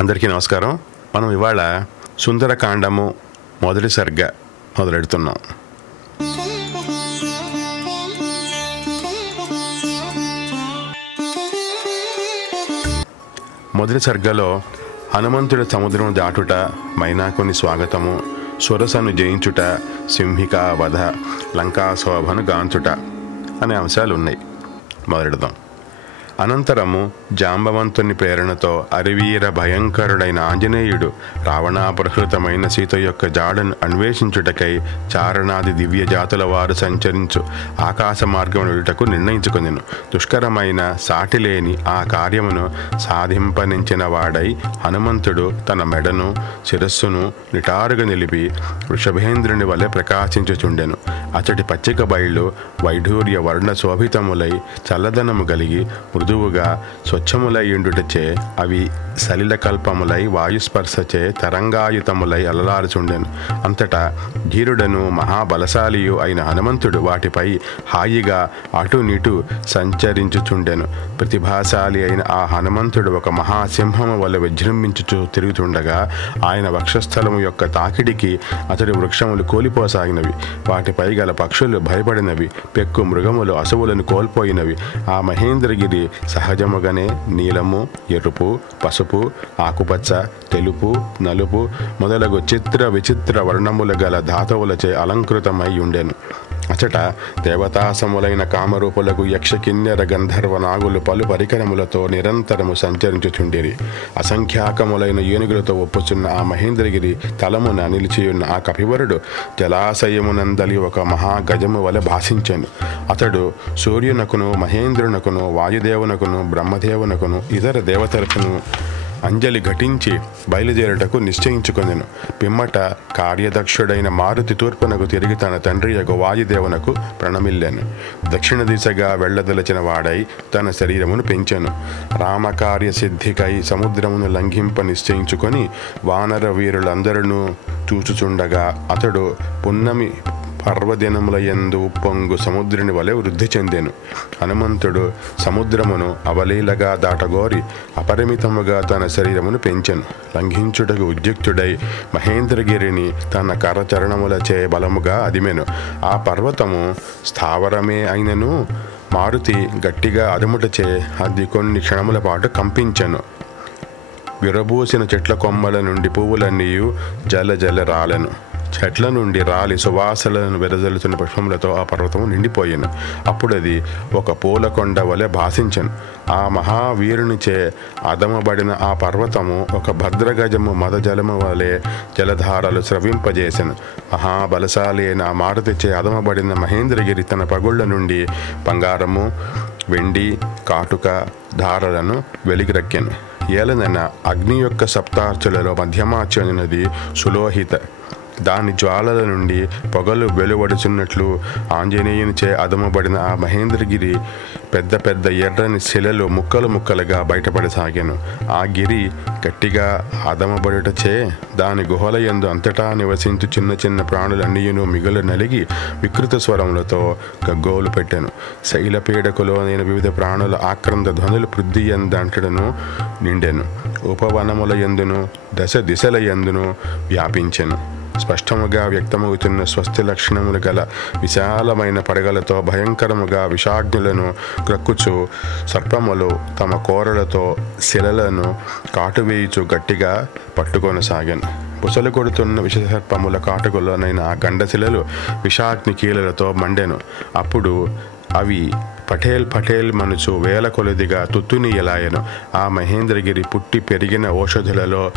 అందరికీ నమస్కారం. మనం ఇవాళ సుందరకాండము మొదటి సర్గ మొదలెడుతున్నాం. మొదటి సర్గలో హనుమంతుడి సముద్రం దాటుట, మైనాకుని స్వాగతము, సురసను జయించుట, సింహికా వధ, లంకాశోభను గాంచుట అనే అంశాలు ఉన్నాయి. మొదలెడదాం. అనంతరము జాంబవంతుని ప్రేరణతో అరివీర భయంకరుడైన ఆంజనేయుడు రావణాపహృతమైన సీత యొక్క జాడను అన్వేషించుటకై చారణాది దివ్య జాతుల వారు సంచరించు ఆకాశ మార్గం వెళ్ళుటకు నిర్ణయించుకొనెను. దుష్కరమైన సాటిలేని ఆ కార్యమును సాధింపనించిన వాడై హనుమంతుడు తన మెడను శిరస్సును నిటారుగా నిలిపి వృషభేంద్రుని వలె ప్రకాశించుచుండెను. అతడి పచ్చిక బయళ్ళు వైఢూర్య వర్ణ శోభితములై చల్లదనము కలిగి మృదువుగా స్వచ్ఛములైయుండుటచే అవి సలిల కల్పములై వాయుస్పర్శచే తరంగాయుతములై అలలారుచుండెను. అంతటా ధీరుడను మహాబలశాలియు అయిన హనుమంతుడు వాటిపై హాయిగా అటునిటు సంచరించుచుండెను. ప్రతిభాశాలి అయిన ఆ హనుమంతుడు ఒక మహాసింహము వల్ల విజృంభించుచు తిరుగుతుండగా ఆయన వక్షస్థలము యొక్క తాకిడికి అతడి వృక్షములు కూలిపోసాగినవి. వాటిపై గల పక్షులు భయపడినవి. పెక్కు మృగములు అసువులను కోల్పోయినవి. ఆ మహేంద్రగిరి సహజముగానే నీలము, ఎరుపు, పసుపు, ఆకుపచ్చ, తెలుపు, నలుపు మొదలగు చిత్ర విచిత్ర వర్ణములు గల ధాతువులచే అలంకృతమై ఉండెను. అచట దేవతాసములైన కామరూపులకు యక్ష కిన్నెర గంధర్వ నాగులు పలు పరికరములతో నిరంతరము సంచరించుచుండిరి. అసంఖ్యాకములైన ఏనుగులతో ఒప్పుచున్న ఆ మహేంద్రగిరి తలమున నిలిచియున్న ఆ కపివరుడు జలాశయమునందలి ఒక మహాగజము వలె భాషించెను. అతడు సూర్యునకును, మహేంద్రునకును, వాయుదేవునకును, బ్రహ్మదేవునకును, ఇతర దేవతలకును అంజలి ఘటించి బయలుదేరుటకు నిశ్చయించుకొనెను. పిమ్మట కార్యదక్షుడైన మారుతి తూర్పునకు తిరిగి తన తండ్రి యొక్క వాయుదేవునకు ప్రణమిల్లెను. దక్షిణ దిశగా వెళ్లదలచిన వాడై తన శరీరమును పెంచెను. రామకార్య సిద్ధికై సముద్రమును లంఘింప నిశ్చయించుకొని వానర వీరులందరూ చూచుచుండగా అతడు పున్నమి పర్వదినములయందు ఉప్పొంగు సముద్రుని వలె వృద్ధి చెందెను. హనుమంతుడు సముద్రమును అవలీలగా దాటగోరి అపరిమితముగా తన శరీరమును పెంచెను. లంఘించుటకు ఉద్యుక్తుడై మహేంద్రగిరిని తన కరచరణములచే బలముగా అదిమెను. ఆ పర్వతము స్థావరమే అయినను మారుతి గట్టిగా అదుముటచే అది కొన్ని క్షణముల పాటు కంపించెను. విరబూసిన చెట్ల కొమ్మల నుండి పువ్వులన్నీయు జల జల రాలెను. చెట్ల నుండి రాలి సువాసలను వెదజల్లుతున్న పుష్పములతో ఆ పర్వతము నిండిపోయాను. అప్పుడు అది ఒక పూలకొండ వలె భాషించెను. ఆ మహావీరునిచే అదమబడిన ఆ పర్వతము ఒక భద్రగజము మదజలము వలె జలధారలు స్రవింపజేసెను. మహాబలశాలి అయిన ఆ మారుతిచే అదమబడిన మహేంద్రగిరి తన పగుళ్ల నుండి బంగారము, వెండి, కాటుక ధారలను వెలిగిరక్కెను. ఏలనైన అగ్ని యొక్క సప్తార్చులలో మధ్యమార్చునది సులోహిత. దాని జ్వాలల నుండి పొగలు వెలువడుచున్నట్లు ఆంజనేయునిచే అదమబడిన ఆ మహేంద్రగిరి పెద్ద పెద్ద ఎర్రని శిలలు ముక్కలు ముక్కలుగా బయటపడసాగాను. ఆ గిరి గట్టిగా అదమబడుటచే దాని గుహలయందు అంతటా నివసించు చిన్న చిన్న ప్రాణులన్నీయును మిగులు నలిగి వికృత స్వరములతో గగ్గోలు పెట్టాను. శైలపీడకులో నేను వివిధ ప్రాణుల ఆక్రంద ధ్వనులు పృథ్వీయందంటను నిండెను. ఉపవనముల యందును దశ దిశల యందును వ్యాపించెను. స్పష్టముగా వ్యక్తమవుతున్న స్వస్తి లక్షణములు గల విశాలమైన పడగలతో భయంకరముగా విషాగ్నులను క్రక్కుచు సర్పములు తమ కోరలతో శిలలను కాటువేయుచు గట్టిగా పట్టుకొనసాగాను. బుసలు కొడుతున్న విషసర్పముల కాటుకలోనైన ఆ గండశిలలు విషాగ్ని కీలలతో మండెను. అప్పుడు అవి పటేల్ పటేల్ మనుచు వేల కొలదిగా తుత్తునీయలాయను. ఆ మహేంద్రగిరి పుట్టి పెరిగిన ఔషధులలో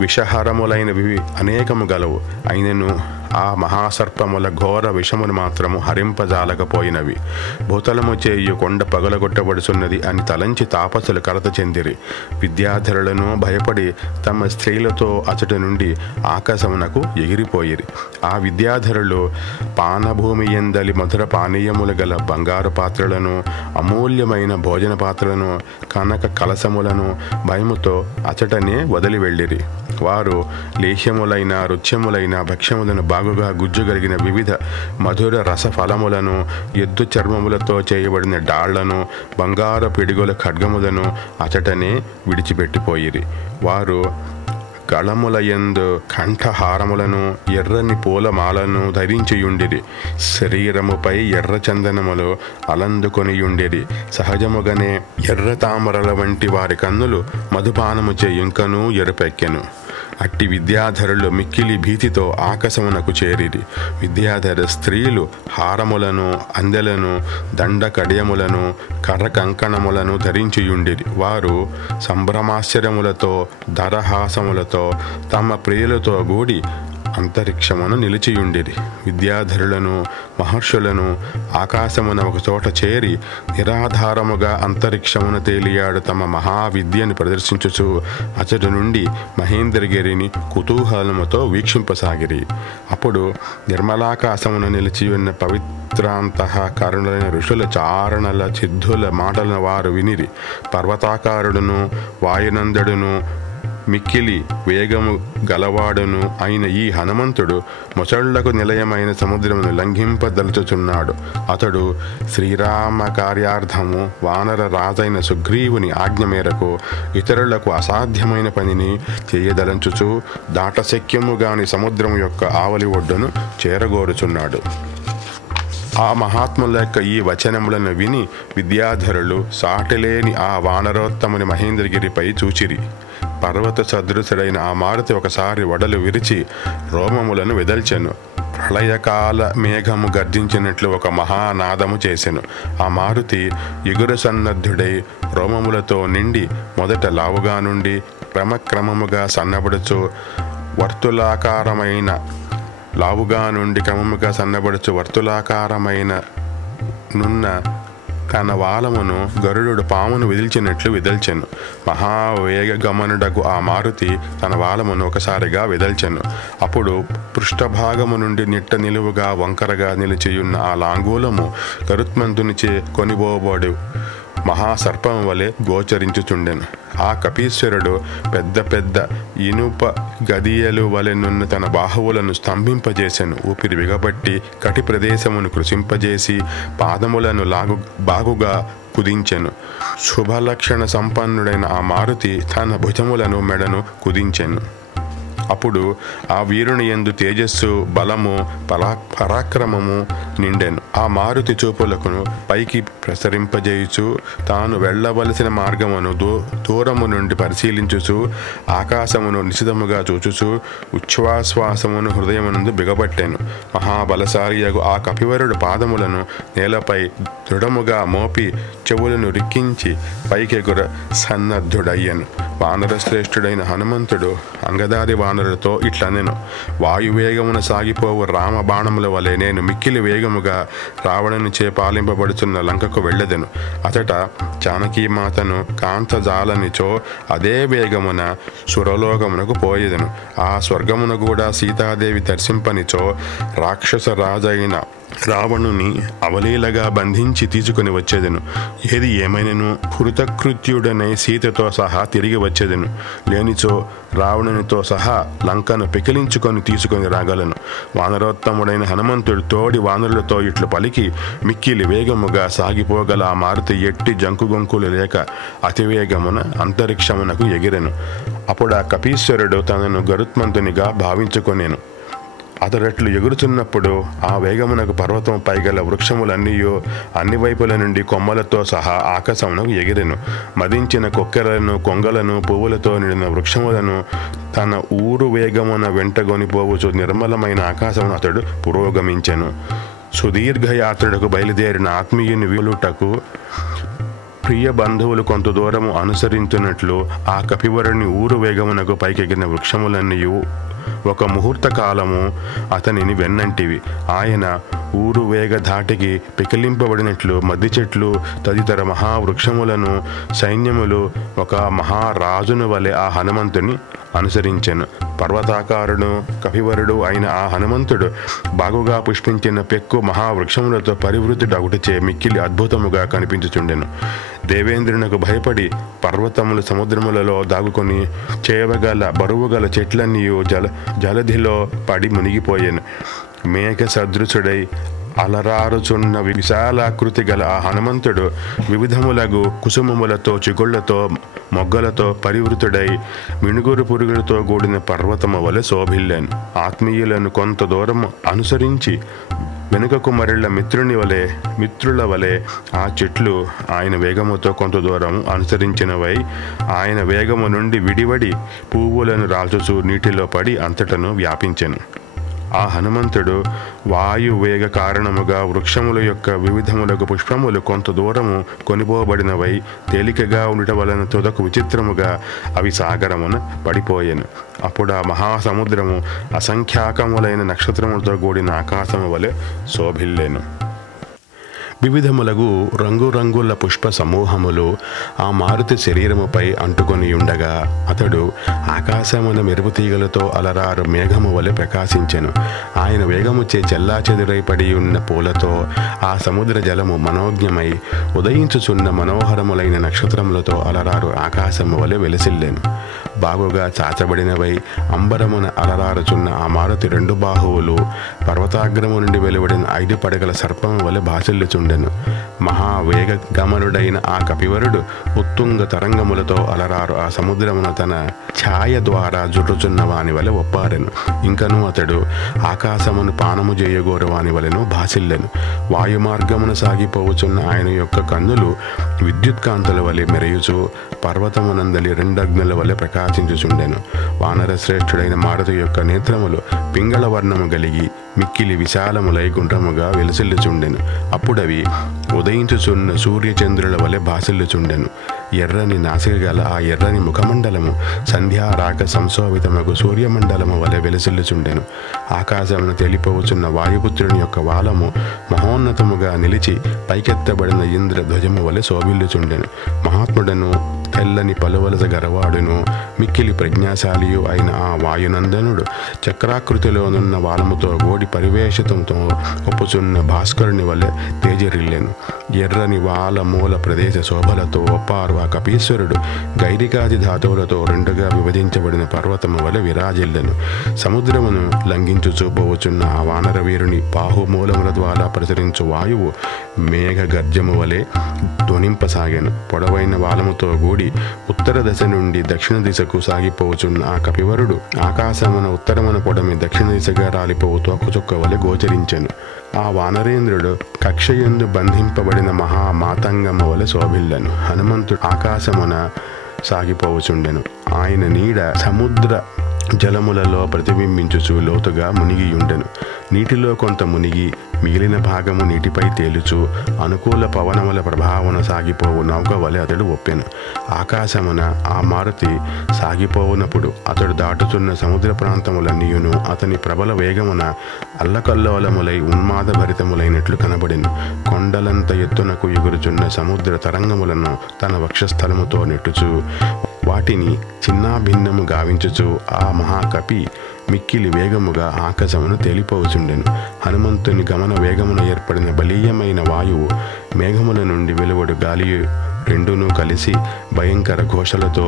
విషహరములైనవి అనేకము గలవు. అయినను ఆ మహాసర్పముల ఘోర విషమును మాత్రము హరింపజాలకపోయినవి. భూతలము చేయు కొండ పగలగొట్టబడుచున్నది అని తలంచి తాపసులు కలత చెందిరి. విద్యాధరులను భయపడి తమ స్త్రీలతో అచటి నుండి ఆకాశమునకు ఎగిరిపోయిరి. ఆ విద్యాధరులు పానభూమి ఎందలి మధుర పానీయములు గల బంగారు పాత్రలను, అమూల్యమైన భోజన పాత్రలను, కనక కలసములను భయముతో అచటనే వదిలి వెళ్ళిరి. వారు లేహ్యములైన రుచ్యములైన భక్ష్యములను బాగుగా గుజ్జుగలిగిన వివిధ మధుర రస ఫలములను, ఎద్దు చర్మములతో చేయబడిన డాళ్లను, బంగారు పిడిగొల ఖడ్గములను అచటనే విడిచిపెట్టిపోయిరి. వారు గళములయందు కంఠహారములను, ఎర్రని పూలమాలను ధరించియుండిరి. శరీరముపై ఎర్ర చందనములు అలందుకొనియుండిరి. సహజముగానే ఎర్ర తామరల వంటి వారి కన్నులు మధుపానము ఇంకనూ ఎరుపెక్కెను. అట్టి విద్యాధరులు మిక్కిలి భీతితో ఆకాశమునకు చేరిరి. విద్యాధర స్త్రీలు హారములను, అందెలను, దండ కడియములను, కర్ర కంకణములను ధరించియుండిరి. వారు సంభ్రమాశ్చర్యములతో, దరహాసములతో తమ ప్రియులతో కూడి అంతరిక్షమును నిలిచియుండిరి. విద్యాధరులను, మహర్షులను ఆకాశమున ఒక చోట చేరి నిరాధారముగా అంతరిక్షమున తేలియాడు తమ మహావిద్యను ప్రదర్శించుచు అతడి నుండి మహేంద్రగిరిని కుతూహలముతో వీక్షింపసాగిరి. అప్పుడు నిర్మలాకాశమున నిలిచి ఉన్న పవిత్రాంతఃకరులైన ఋషుల చారణల సిద్ధుల మాటలను వారు వినిరి. పర్వతాకారుడును, వాయునందుడును, మిక్కిలి వేగము గలవాడును అయిన ఈ హనుమంతుడు మొసళ్లకు నిలయమైన సముద్రమును లంఘింపదలుచుచున్నాడు. అతడు శ్రీరామ కార్యార్థము వానర రాజైన సుగ్రీవుని ఆజ్ఞ మేరకు ఇతరులకు అసాధ్యమైన పనిని చేయదలంచుచు దాటశక్యముగాని సముద్రము యొక్క ఆవలి ఒడ్డును చేరగోరుచున్నాడు. ఆ మహాత్ముల యొక్క ఈ వచనములను విని విద్యాధరులు సాటిలేని ఆ వానరోత్తముని మహేంద్రగిరిపై చూచిరి. పర్వత సదృశుడైన ఆ మారుతి ఒకసారి వడలు విరిచి రోమములను వెదల్చెను. ప్రళయకాల మేఘము గర్జించినట్లు ఒక మహానాదము చేసెను. ఆ మారుతి ఎగురు సన్నద్ధుడై రోమములతో నిండి మొదట లావుగా నుండి క్రమక్రమముగా సన్నబడుచు వర్తులాకారమైన నున్న తన వాలమును గరుడు పామును విదిల్చినట్లు విదల్చెను. మహావేగమనుడగు ఆ మారుతి తన వాలమును ఒకసారిగా విదల్చెను. అప్పుడు పృష్ఠభాగము నుండి నిట్ట నిలువుగా వంకరగా నిలిచియున్న ఆ లాంగూలము గరుత్మంతునిచే కొనిబోబడు మహాసర్పము వలె గోచరించుచుండెను. ఆ కపీశ్వరుడు పెద్ద పెద్ద ఇనుప గదియలు వలెనున్న తన బాహువులను స్తంభింపజేసెను. ఊపిరి బిగబట్టి కటి ప్రదేశమును కృషింపజేసి పాదములను బాగుగా కుదించెను. శుభలక్షణ సంపన్నుడైన ఆ మారుతి తన భుజములను మెడను కుదించెను. అప్పుడు ఆ వీరుని యందు తేజస్సు, బలము, పరాక్రమము నిండెను. ఆ మారుతి చూపులకును పైకి ప్రసరింపజేయుచు తాను వెళ్ళవలసిన మార్గమును దూరము నుండి పరిశీలించుచు ఆకాశమును నిశితముగా చూచుచు ఉచ్ఛ్వాశ్వాసమును హృదయమునందు బిగబట్టెను. మహాబలశాలియగు ఆ కపివరుడు పాదములను నేలపై దృఢముగా మోపి చెవులను రిక్కించి పైకెగుర సన్నద్ధుడయ్యను. వానరశ్రేష్ఠుడైన హనుమంతుడు అంగదారి వానరులతో ఇట్లనెను: వాయువేగమున సాగిపోవు రామ బాణముల వలె నేను మిక్కిలి వేగముగా రావణునిచే పాలింపబడుతున్న లంకకు వెళ్ళెదను. అతట జానకీమాతను కాంతజాలనిచో అదే వేగమున సురలోకమునకు పోయేదను. ఆ స్వర్గమున కూడా సీతాదేవి దర్శింపనిచో రాక్షస రాజైన రావణుని అవలీలగా బంధించి తీసుకుని వచ్చేదను. ఏది ఏమైనను కృతకృత్యుడనై సీతతో సహా తిరిగి వచ్చేదను. లేనిచో రావణునితో సహా లంకను పెకిలించుకొని తీసుకొని రాగలను. వానరోత్తముడైన హనుమంతుడు తోడి వానరులతో ఇట్లు పలికి మిక్కిలి వేగముగా సాగిపోగల ఆ మారుతి ఎట్టి జంకుగొంకులు లేక అతివేగమున అంతరిక్షమునకు ఎగిరెను. అప్పుడు ఆ కపీశ్వరుడు తనను గరుత్మంతునిగా భావించుకొనెను. అతడట్లు ఎగురుతున్నప్పుడు ఆ వేగమునకు పర్వతం పైగల వృక్షములన్నీయో అన్ని వైపుల నుండి కొమ్మలతో సహా ఆకాశమునకు ఎగిరెను. మదించిన కొక్కెరలను, కొంగలను, పువ్వులతో నిండిన వృక్షములను తన ఊరు వేగమున వెంటగొనిపోవచ్చు నిర్మలమైన ఆకాశమును అతడు పురోగమించెను. సుదీర్ఘయాత్రలకు బయలుదేరిన ఆత్మీయుని వీలుటకు ప్రియ బంధువులు కొంత దూరము అనుసరించినట్లు ఆ కపివరుని ఊరు వేగమునకు పైకెగిన వృక్షములన్నీయు ఒక ముహూర్త కాలము అతనిని వెన్నంటివి. ఆయన ఊరు వేగ ధాటికి పికిలింపబడినట్లు మద్ది చెట్లు తదితర మహావృక్షములను సైన్యములు ఒక మహారాజును వలె ఆ హనుమంతుని అనుసరించెను. పర్వతాకారుడు కపివరుడు అయిన ఆ హనుమంతుడు బాగుగా పుష్పించిన పెక్కు మహావృక్షములతో పరివృతుడగుటచే మిక్కిలి అద్భుతముగా కనిపించుచుండెను. దేవేంద్రునకు భయపడి పర్వతములు సముద్రములలో దాగుకొని చేయవగల బరువుగల చెట్లన్నీ జలధిలో పడి మునిగిపోయాను. మేఘ సదృశుడై అలరారుచున్న విశాలాకృతి గల ఆ హనుమంతుడు వివిధములగు కుసుమములతో చిగుళ్లతో మొగ్గలతో పరివృతుడై మిణుగురు పురుగులతో కూడిన పర్వతము వలె శోభిల్లాను. ఆత్మీయులను కొంత దూరం అనుసరించి వెనుకకు మరళ్ళ మిత్రుల వలె ఆ చెట్లు ఆయన వేగముతో కొంత దూరం అనుసరించినవై ఆయన వేగము నుండి విడివడి పువ్వులను రాల్చుచూ నీటిలో పడి అంతటను వ్యాపించెను. ఆ హనుమంతుడు వాయువేగ కారణముగా వృక్షముల యొక్క వివిధములకు పుష్పములు కొంత దూరము కొనిపోబడినవై తేలికగా ఉండటం వలన తుదకు విచిత్రముగా అవి సాగరమున పడిపోయెను. అప్పుడు ఆ మహాసముద్రము అసంఖ్యాకములైన నక్షత్రములతో కూడిన ఆకాశము వలె శోభిల్లేను. వివిధములగు రంగురంగుల పుష్ప సమూహములు ఆ మారుతి శరీరముపై అంటుకొని ఉండగా అతడు ఆకాశమున మెరుపుతీగలతో అలరారు మేఘము వలె ప్రకాశించెను. ఆయన వేగముచే చెల్లాచెదురై పడి ఉన్న పూలతో ఆ సముద్ర జలము మనోజ్ఞమై ఉదయించుచున్న మనోహరములైన నక్షత్రములతో అలరారు ఆకాశము వలె వెలసిల్లెను. బాగుగా చాచబడినవై అంబరమున అలరారుచున్న ఆ మారుతి 2 బాహువులు పర్వతాగ్రము నుండి వెలువడిన 5 పడగల సర్పము వలె భాసిల్లుచుండెను. మహావేగ గమనుడైన ఆ కపివరుడు ఉత్తుంగ తరంగములతో అలరారు ఆ సముద్రమున తన ఛాయ ద్వారా జుర్రుచున్న వాని వలె ఒప్పారెను. ఇంకను అతడు ఆకాశమును పానము చేయగోరు వాని వలెను భాసిల్లెను. వాయుమార్గమున సాగిపోవచున్న ఆయన యొక్క కన్నులు విద్యుత్కాంతుల వలె మెరయుచు పర్వతమునందలి 2 అగ్నుల వలె ప్రకాశించుచుండెను. వానర శ్రేష్ఠుడైన మారుతి యొక్క నేత్రములు పింగళ వర్ణము కలిగి మిక్కిలి విశాలములై గుండ్రముగా వెలసిల్లుచుండెను. అప్పుడవి ఉదయించుచున్న సూర్యచంద్రుల వలె భాసిల్లుచుండెను. ఎర్రని నాసిక గల ఆ ఎర్రని ముఖమండలము సంధ్యారాక సంశోభితమగు సూర్యమండలము వలె వెలసిల్లుచుండెను. ఆకాశమును తేలిపోవచున్న వాయుపుత్రుని యొక్క వాలము మహోన్నతముగా నిలిచి పైకెత్తబడిన ఇంద్ర ధ్వజము వలె శోభిల్లుచుండెను. మహాత్ముడను తెల్లని పలువలస గరవాడును మిక్కిలి ప్రజ్ఞాశాలియు అయిన ఆ వాయునందనుడు చక్రాకృతిలోనున్న వాలముతో గోడి పరివేషితంతో ఒప్పుచున్న భాస్కరుని వలె తేజరిల్లెను. ఎర్రని వాల మూల ప్రదేశ శోభలతో ఒప్పారు ఆ కపీశ్వరుడు గైరికాది ధాతువులతో 2గా విభజించబడిన పర్వతము వలె విరాజిల్లెను. సముద్రమును లంఘించుచూ పోవచున్న ఆ వానర వీరుని బాహుమూలముల ద్వారా ప్రసరించు వాయువు మేఘ గర్జము వలె ధ్వనింపసాగాను. పొడవైన వాలముతో కూడి ఉత్తర దశ నుండి దక్షిణ దిశకు సాగిపోవచున్న ఆ కపివరుడు ఆకాశమున ఉత్తరమున పొడమి దక్షిణ దిశగా రాలిపోవు తోకచుక్క వలె గోచరించెను. ఆ వానరేంద్రుడు కక్షయందు బంధింపబడిన మహామాతంగము వలె శోభిల్లెను. హనుమంతుడు ఆకాశమున సాగిపోవచుండెను. ఆయన నీడ సముద్ర జలములలో ప్రతిబింబించుచు లోతుగా మునిగియుండెను. నీటిలో కొంత మునిగి మిగిలిన భాగము నీటిపై తేలుచు అనుకూల పవనముల ప్రభావన సాగిపోవు నౌక వలె అతడు ఒప్పెను. ఆకాశమున ఆ మారుతి సాగిపోవునప్పుడు అతడు దాటుతున్న సముద్ర ప్రాంతములన్నీయును అతని ప్రబల వేగమున అల్లకల్లోలములై ఉన్మాదభరితములైనట్లు కనబడెను. కొండలంత ఎత్తునకు ఎగురుచున్న సముద్ర తరంగములను తన వక్షస్థలముతో నెట్టుచు వాటిని చిన్నాభిన్నము గావించుచు ఆ మహాకపి మిక్కిలి వేగముగా ఆకాశమును తేలిపోవచుండెను. హనుమంతుని గమన వేగమున ఏర్పడిన బలీయమైన వాయువు మేఘముల నుండి వెలువడు గాలి 2 కలిసి భయంకర ఘోషలతో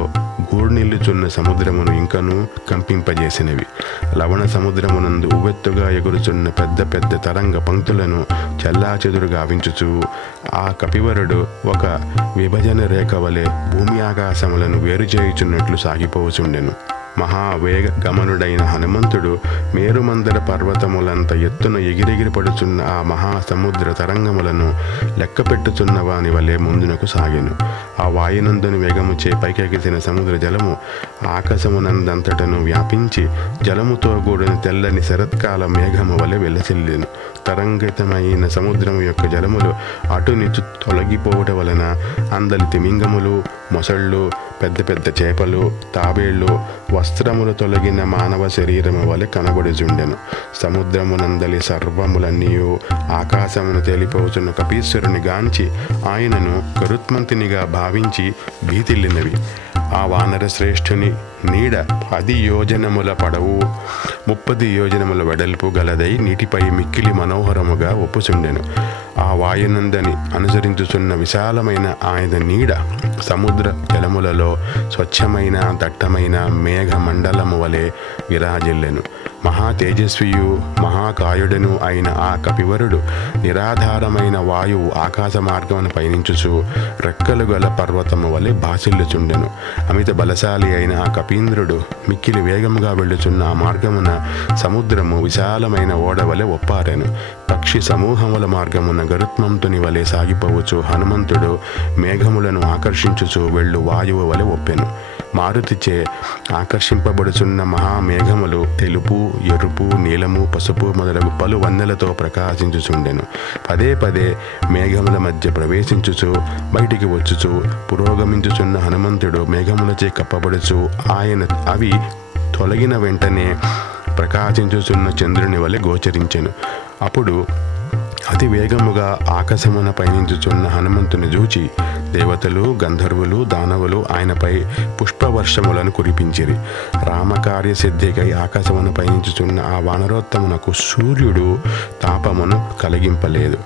గూర్నిల్లుచున్న సముద్రమును ఇంకనూ కంపింపజేసినవి. లవణ సముద్రమునందు ఉవ్వెత్తుగా ఎగురుచున్న పెద్ద పెద్ద తరంగ పంక్తులను చెల్లాచెదురు గావించుచు ఆ కపివరుడు ఒక విభజన రేఖ వలె భూమి ఆకాశములను వేరు చేయుచున్నట్లు సాగిపోవచుండెను. మహావేగ గమనుడైన హనుమంతుడు మేరుమందర పర్వతములంత ఎత్తున ఎగిరెగిరి పడుచున్న ఆ మహాసముద్ర తరంగములను లెక్కపెట్టుచున్న వాని వలె ముందునకు సాగెను. ఆ వాయునందుని వేగముచే పైకెగిసిన సముద్ర జలము ఆకాశమునందంతటను వ్యాపించి జలముతో కూడిన తెల్లని శరత్కాల మేఘము వలె వెలసిల్లెను. తరంగితమైన సముద్రము యొక్క జలములు అటునిచు తొలగిపోవటం వలన అందలి తిమింగములు, మొసళ్ళు, పెద్ద పెద్ద చేపలు, తాబేళ్లు వస్త్రములు తొలగిన మానవ శరీరము వలె కనబడుచుండెను. సముద్రమునందలి సర్వములన్నీయు ఆకాశమును తేలిపోచున్న కపీశ్వరుని గాంచి ఆయనను కరుత్మంతునిగా భావించి భీతిల్లినవి. ఆ వానర శ్రేష్ఠుని నీడ 10 యోజనముల పొడవు 30 యోజనముల వెడల్పు గలదై నీటిపై మిక్కిలి మనోహరముగా ఒప్పుచుండెను. ఆ వాయునందని అనుసరించుచున్న విశాలమైన ఆయన నీడ సముద్ర జలములలో స్వచ్ఛమైన దట్టమైన మేఘ మండలము వలె విరాజిల్లెను. మహా తేజస్వియు మహాకాయుడను అయిన ఆ కపివరుడు నిరాధారమైన వాయువు ఆకాశ మార్గమును పయనించుచు రెక్కలు గల పర్వతము వలె భాసిల్లుచుండెను. అమిత బలశాలి అయిన ఆ కపీంద్రుడు మిక్కిలి వేగముగా వెళ్ళుచున్న ఆ మార్గమున సముద్రము విశాలమైన ఓడ వలె ఒప్పారెను. పక్షి సమూహముల మార్గమున గరుత్మంతుని వలె సాగిపోవచ్చు హనుమంతుడు మేఘములను ఆకర్షించుచు వెళ్ళు వాయువు వలె ఒప్పెను. మారుతిచే ఆకర్షింపబడుచున్న మహామేఘములు తెలుపు, ఎరుపు, నీలము, పసుపు మొదలగు పలు వన్నెలతో ప్రకాశించుచుండెను. పదే పదే మేఘముల మధ్య ప్రవేశించుచు బయటికి వచ్చుచు పురోగమించుచున్న హనుమంతుడు మేఘములచే కప్పబడుచు అవి తొలగిన వెంటనే ప్రకాశించుచున్న చంద్రుని వలె గోచరించెను. అప్పుడు అతి వేగముగా ఆకాశమున పయనించుచున్న హనుమంతుని చూచి దేవతలు, గంధర్వులు, దానవులు ఆయనపై పుష్పవర్షములను కురిపించిరి. రామకార్య సిద్ధికై ఆకాశమున పయనించుచున్న ఆ వానరోత్తమునకు సూర్యుడు తాపమును కలిగింపలేదు.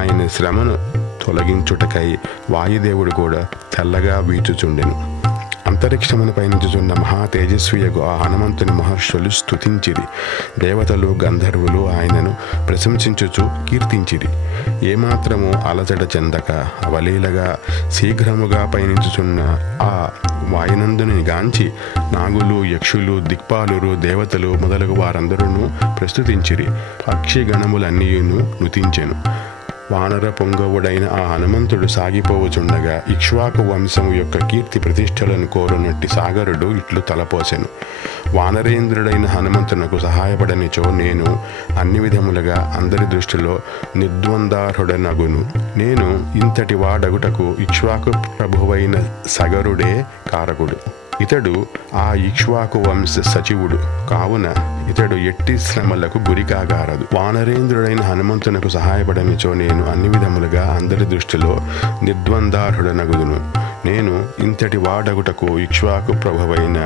ఆయన శ్రమను తొలగించుటకై వాయుదేవుడు కూడా చల్లగా వీచుచుండెను. అంతరిక్షమును పయనించుచున్న మహా తేజస్వియగు ఆ హనుమంతుని మహర్షులు స్తుతించిరి. దేవతలు, గంధర్వులు ఆయనను ప్రశంసించుచు కీర్తించిరి. ఏమాత్రము అలజడ చెందక అవలీలగా శీఘ్రముగా పయనించుచున్న ఆ వాయునందుని గాంచి నాగులు, యక్షులు, దిక్పాలురు, దేవతలు మొదలగు వారందరూ ప్రస్తుతించిరి. పక్షి గణములన్నీయును నుతించెను. వానర పొంగవుడైన ఆ హనుమంతుడు సాగిపోవుచుండగా ఇక్ష్వాకు వంశము యొక్క కీర్తి ప్రతిష్టలను కోరునట్టి సాగరుడు ఇట్లు తలపోసెను. వానరేంద్రుడైన హనుమంతునకు సహాయపడనిచో నేను అన్ని విధములుగా అందరి దృష్టిలో నిర్ద్వందార్హుడనగును. నేను ఇంతటి వాడగుటకు ఇక్ష్వాకు ప్రభువైన సగరుడే కారకుడు. ఇతడు ఆ ఇక్ష్వాకు వంశ సచివుడు కావున ఇతడు ఎట్టి శ్రమలకు గురి కాగారదు. వానరేంద్రుడైన హనుమంతునకు సహాయపడనిచో నేను అన్ని విధములుగా అందరి దృష్టిలో నిర్ద్వందార్హుడనగుదును. నేను ఇంతటి వాడగుటకు ఇక్ష్వాకు ప్రభువైన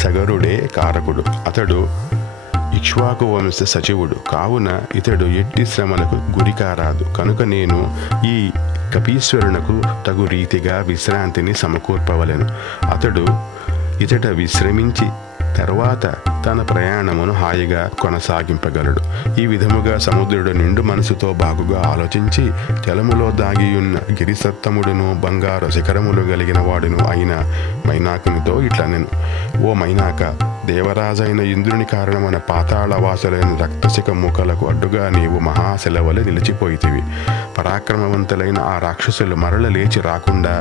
సగరుడే కారకుడు. అతడు ఇక్ష్వాకు వంశ సచివుడు కావున ఇతడు ఎట్టి శ్రమలకు గురికారాదు. కనుక నేను ఈ కపీశ్వరునకు తగు రీతిగా విశ్రాంతిని సమకూర్పవలెను. అతడు ఇతట విశ్రమించి తర్వాత తన ప్రయాణమును హాయిగా కొనసాగింపగలడు. ఈ విధముగా సముద్రుడు నిండు మనసుతో బాగుగా ఆలోచించి జలములో దాగియున్న గిరిసత్తముడును బంగారు శిఖరములు కలిగిన వాడును అయిన మైనాకునితో ఇట్లనెను. ఓ మైనాక, దేవరాజైన ఇంద్రుని కారణమైన పాతాళవాసులైన రక్తశిఖ మూకలకు అడ్డుగా నీవు మహాశిలవలె నిలిచిపోయితివి. పరాక్రమవంతులైన ఆ రాక్షసులు మరల లేచి రాకుండా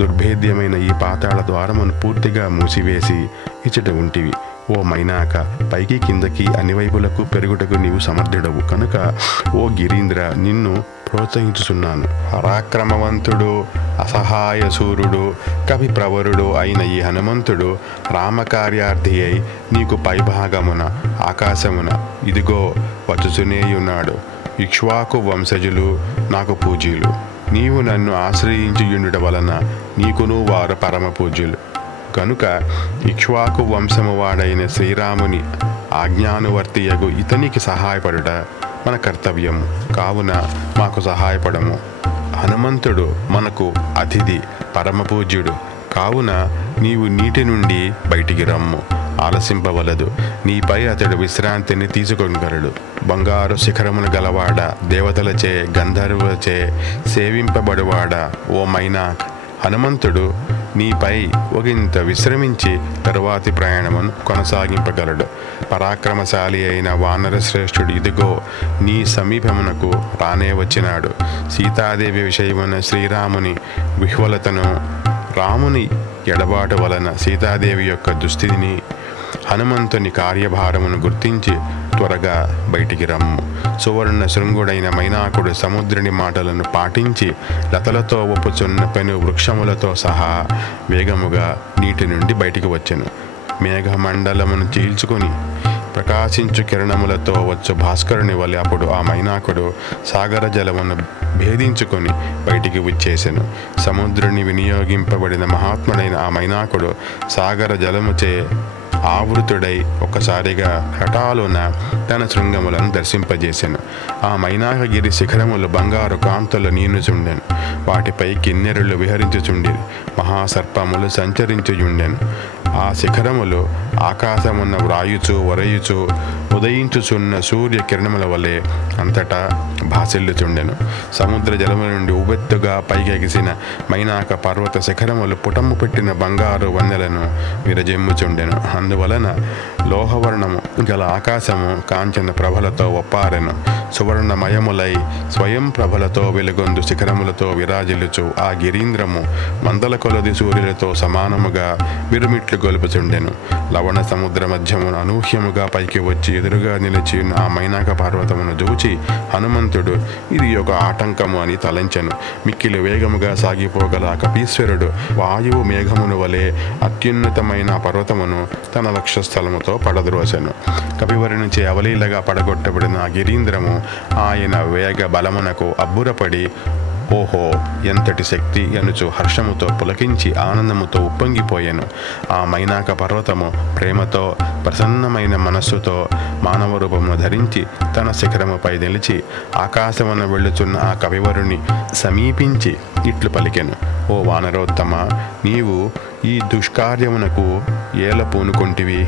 దుర్భేద్యమైన ఈ పాతాళ ద్వారమును పూర్తిగా మూసివేసి ఇచ్చట ఉంటివి. ఓ మైనాక, పైకి కిందకి అన్ని వైపులకు పెరుగుటకు నీవు సమర్థుడవు కనుక ఓ గిరీంద్ర, నిన్ను ప్రోత్సహించుచున్నాను. పరాక్రమవంతుడు, అసహాయ సూర్యుడు, కవి ప్రవరుడు అయిన ఈ హనుమంతుడు రామకార్యార్థి అయి నీకు పైభాగమున ఆకాశమున ఇదిగో వచ్చుచునేయున్నాడు. ఇక్ష్వాకు వంశజులు నాకు పూజ్యులు. నీవు నన్ను ఆశ్రయించియుండుట వలన నీకును వారు పరమ పూజ్యులు. కనుక ఇక్ష్వాకు వంశము వాడైన శ్రీరాముని ఆజ్ఞానువర్తియగు ఇతనికి సహాయపడుట మన కర్తవ్యము. కావున మాకు సహాయపడము. హనుమంతుడు మనకు అతిథి, పరమపూజ్యుడు. కావున నీవు నీటి నుండి బయటికి రమ్ము. ఆలసింపవలదు. నీపై అతడు విశ్రాంతిని తీసుకొనగలడు. బంగారు శిఖరమును గలవాడ, దేవతలచే గంధర్వులచే సేవింపబడువాడా, ఓ మైనాక్, హనుమంతుడు నీపై ఒకంత విశ్రమించి తరువాతి ప్రయాణమును కొనసాగింపగలడు. పరాక్రమశాలి అయిన వానర శ్రేష్ఠుడు ఇదిగో నీ సమీపమునకు రానే వచ్చినాడు. సీతాదేవి విషయమున శ్రీరాముని విహ్వలతను, రాముని ఎడబాటు వలన సీతాదేవి యొక్క దుస్థితిని, హనుమంతుని కార్యభారమును గుర్తించి త్వరగా బయటికి రమ్ము. సువర్ణ శృంగుడైన మైనాకుడు సముద్రుని మాటలను పాటించి లతలతో ఒప్పుచున్న పెను వృక్షములతో సహా వేగముగా నీటి నుండి బయటికి వచ్చెను. మేఘమండలమును చీల్చుకొని ప్రకాశించు కిరణములతో వచ్చు భాస్కరుని వలె అప్పుడు ఆ మైనాకుడు సాగర జలమును భేదించుకొని బయటికి వచ్చేసెను. సముద్రుని వినియోగింపబడిన మహాత్ముడైన ఆ మైనాకుడు సాగర జలముచే ఆవృతుడై ఒక్కసారిగా హఠాలున తన శృంగములను దర్శింపజేసెను. ఆ మైనాకగిరి శిఖరములు బంగారు కాంతులు నీనుచుండెను. వాటిపై కిన్నెరులు విహరించుచుండిరి. మహాసర్పములు సంచరించుచుండెను. ఆ శిఖరములు ఆకాశమున్న వ్రాయుచు వరయుచు ఉదయించుచున్న సూర్య కిరణముల వలె అంతటా భాసిల్లుచుండెను. సముద్ర జలముల నుండి ఉబెత్తుగా పైకెగిసిన మైనాక పర్వత శిఖరములు పుటము పెట్టిన బంగారు వన్నెలను విరజిమ్ముచుండెను. అందువలన లోహవర్ణము గల ఆకాశము కాంచన ప్రభలతో ఒప్పారెను. సువర్ణమయములై స్వయం ప్రభలతో వెలుగొందు శిఖరములతో విరాజిల్లుచు ఆ గిరీంద్రము వందల కొలది సూర్యులతో సమానముగా విరుమిట్లు గొలుపుచుండెను. లవణ సముద్ర మధ్యమును అనూహ్యముగా పైకి వచ్చి ఎదురుగా నిలిచి ఆ మైనాక పర్వతమును చూచి హనుమంతుడు ఇది ఒక ఆటంకము అని తలంచెను. మిక్కిలి వేగముగా సాగిపోగల కపీశ్వరుడు వాయువు మేఘమును వలె అత్యున్నతమైన పర్వతమును తన లక్ష్యస్థలముతో పడద్రోసెను. కపివరి నుంచి అవలీలగా పడగొట్టబడిన ఆ గిరీంద్రము ఆయన వేగ బలమునకు అబ్బురపడి ఓహో ఎంతటి శక్తి అనుచు హర్షముతో పులకించి ఆనందముతో ఉప్పొంగిపోయెను. ఆ మైనాక పర్వతము ప్రేమతో ప్రసన్నమైన మనస్సుతో మానవ రూపమును ధరించి తన శిఖరముపై నిలిచి ఆకాశమున వెళ్ళుచున్న ఆ కవివరుని సమీపించి ఇట్లు పలికెను. ఓ వానరోత్తమ, నీవు ఈ దుష్కార్యమునకు ఏల పూనుకొంటివి.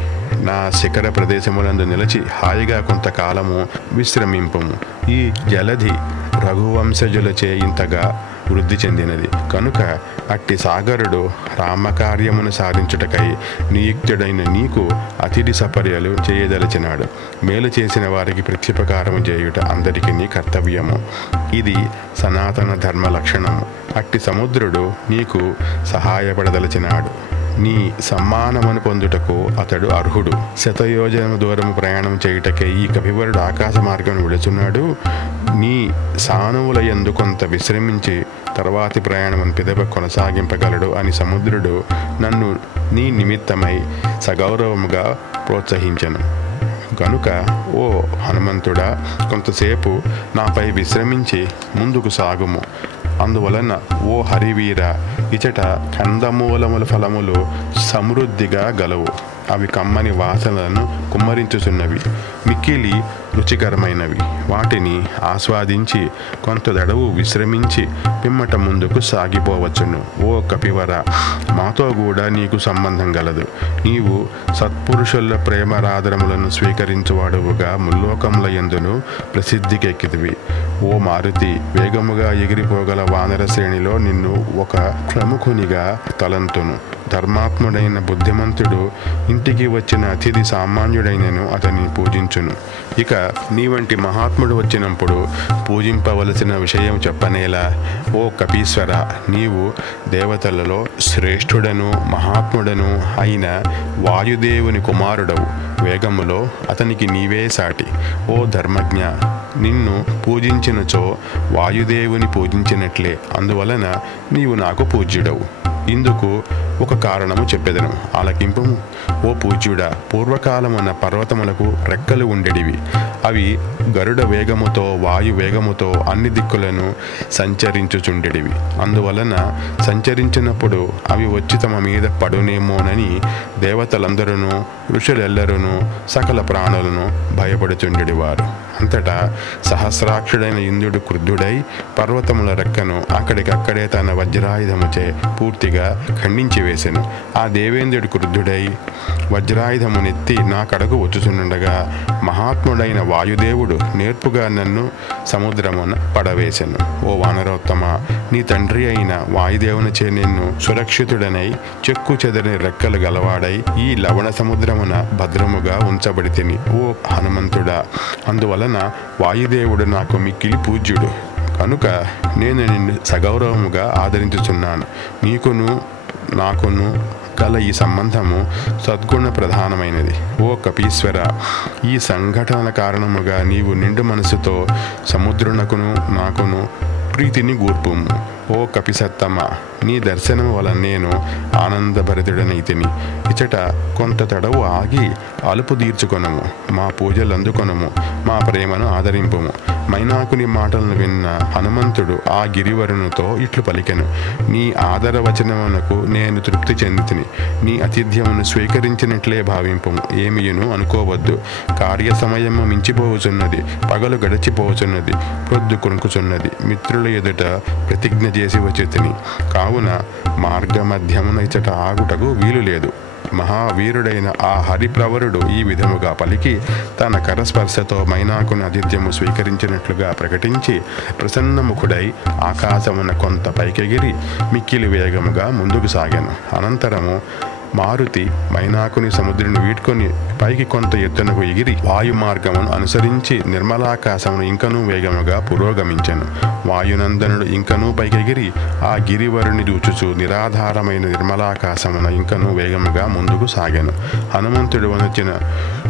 నా శిఖర ప్రదేశములందు నిలిచి హాయిగా కొంతకాలము విశ్రమింపుము. ఈ జలధి రఘువంశజులచే ఇంతగా వృద్ధి చెందినది కనుక అట్టి సాగరుడు రామకార్యమును సాధించుటకై నియుక్తుడైన నీకు అతిథి సపర్యలు చేయదలిచినాడు. మేలు చేసిన వారికి ప్రత్యుపకారము చేయుట అందరికీ నీ కర్తవ్యము. ఇది సనాతన ధర్మ లక్షణము. అట్టి సముద్రుడు నీకు సహాయపడదలిచినాడు. నీ సమ్మానమును పొందుటకు అతడు అర్హుడు. శతయోజనము దూరము ప్రయాణం చేయుటకై ఈ కపివరుడు ఆకాశ మార్గం విడుచున్నాడు. నీ సానువుల యందు కొంత విశ్రమించి తర్వాతి ప్రయాణమును పిదప కొనసాగింపగలడు అని సముద్రుడు నన్ను నీ నిమిత్తమై సగౌరవముగా ప్రోత్సహించెను. కనుక ఓ హనుమంతుడా, కొంతసేపు నాపై విశ్రమించి ముందుకు సాగుము. అందువలన ఓ హరివీర, ఇచట కందమూలముల ఫలములు సమృద్ధిగా గలవు. అవి కమ్మని వాసనలను కుమ్మరించుచున్నవి, మిక్కిలి రుచికరమైనవి. వాటిని ఆస్వాదించి కొంత దడవు విశ్రమించి పిమ్మట ముందుకు సాగిపోవచ్చును. ఓ కపివర, మాతో కూడా నీకు సంబంధం గలదు. నీవు సత్పురుషుల ప్రేమరాదరములను స్వీకరించువాడువుగా ముల్లోకముల యందును ప్రసిద్ధికెక్కితివి. ఓ మారుతి, వేగముగా ఎగిరిపోగల వానర శ్రేణిలో నిన్ను ఒక ప్రముఖునిగా తలంతును. ధర్మాత్ముడైన బుద్ధిమంతుడు ఇంటికి వచ్చిన అతిథి సామాన్యుడైనను అతన్ని పూజించును. ఇక నీ వంటి మహాత్ముడు వచ్చినప్పుడు పూజింపవలసిన విషయం చెప్పనేలా. ఓ కపీశ్వర, నీవు దేవతలలో శ్రేష్ఠుడను మహాత్ముడను అయిన వాయుదేవుని కుమారుడవు. వేగములో అతనికి నీవే సాటి. ఓ ధర్మజ్ఞ, నిన్ను పూజించినచో వాయుదేవుని పూజించినట్లే. అందువలన నీవు నాకు పూజ్యుడవు. ఇందుకు ఒక కారణము చెప్పెదను, ఆలకింపుము. ఓ పూజ్యుడా, పూర్వకాలమున పర్వతములకు రెక్కలు ఉండేటివి. అవి గరుడ వేగముతో వాయు వేగముతో అన్ని దిక్కులను సంచరించుచుండెడివి. అందువలన సంచరించినప్పుడు అవి వచ్చి తమ మీద పడునేమోనని దేవతలందరూ ఋషులెల్లరూ సకల ప్రాణులను భయపడుచుండెడివారు. అంతటా సహస్రాక్షుడైన ఇంద్రుడు క్రుద్ధుడై పర్వతముల రెక్కను అక్కడికక్కడే తన వజ్రాయుధముచే పూర్తిగా ఖండించి వేసెను. ఆ దేవేంద్రుడు క్రుద్ధుడై వజ్రాయుధమునెత్తి నా కడకు వచ్చుచుండగా మహాత్ముడైన వాయుదేవుడు నేర్పుగా నన్ను సముద్రమున పడవేసెను. ఓ వానరోత్తమ, నీ తండ్రి అయిన వాయుదేవునిచే నిన్ను సురక్షితుడనై చెక్కు చెదరని రెక్కలు గలవాడై ఈ లవణ సముద్రమున భద్రముగా ఉంచబడితిని. ఓ హనుమంతుడా, అందువలన వాయుదేవుడు నాకు మిక్కిలి పూజ్యుడు. కనుక నేను నిన్ను సగౌరవముగా ఆదరించుచున్నాను. నీకును నాకును గల ఈ సంబంధము సద్గుణ ప్రధానమైనది. ఓ కపీశ్వర, ఈ సంఘటన కారణముగా నీవు నిండు మనసుతో సముద్రునకును నాకును ప్రీతిని గూర్పుము. ఓ కపిసత్తమ, నీ దర్శనము వలన నేను ఆనందభరితుడనైతిని. ఇచట కొంత తడవు ఆగి అలుపు తీర్చుకొనము, మా పూజలు అందుకొనము, మా ప్రేమను ఆదరింపుము. మైనాకుని మాటలను విన్న హనుమంతుడు ఆ గిరివరునితో ఇట్లు పలికెను. నీ ఆదరవచనమునకు నేను తృప్తి చెందితిని. నీ అతిథ్యమును స్వీకరించినట్లే భావింపుము. ఏమియును అనుకోవద్దు. కార్య సమయము మించిపోవుచున్నది, పగలు గడిచిపోవచున్నది, ప్రొద్దు కొనుకుచున్నది. మిత్రుల ఎదుట ప్రతిజ్ఞ చేసి వచ్చితిని. కావున మార్గమధ్యమున ఇచ్చట ఆగుటకు వీలు లేదు. మహావీరుడైన ఆ హరిప్రవరుడు ఈ విధముగా పలికి తన కరస్పర్శతో మైనాకుని ఆతిథ్యము స్వీకరించినట్లుగా ప్రకటించి ప్రసన్నముఖుడై ఆకాశమున కొంత పైకెగిరి మిక్కిలి వేగముగా ముందుకు సాగాను. అనంతరము మారుతి మైనాకుని సముద్రుని వీడ్కొని పైకి కొంత ఎత్తునకు ఎగిరి వాయు మార్గమును అనుసరించి నిర్మలాకాశమును ఇంకనూ వేగముగా పురోగమించెను. వాయునందనుడు ఇంకనూ పైకెగిరి ఆ గిరివరుని దూచుచు నిరాధారమైన నిర్మలాకాశమున ఇంకనూ వేగముగా ముందుకు సాగాను. హనుమంతుడు వనచిన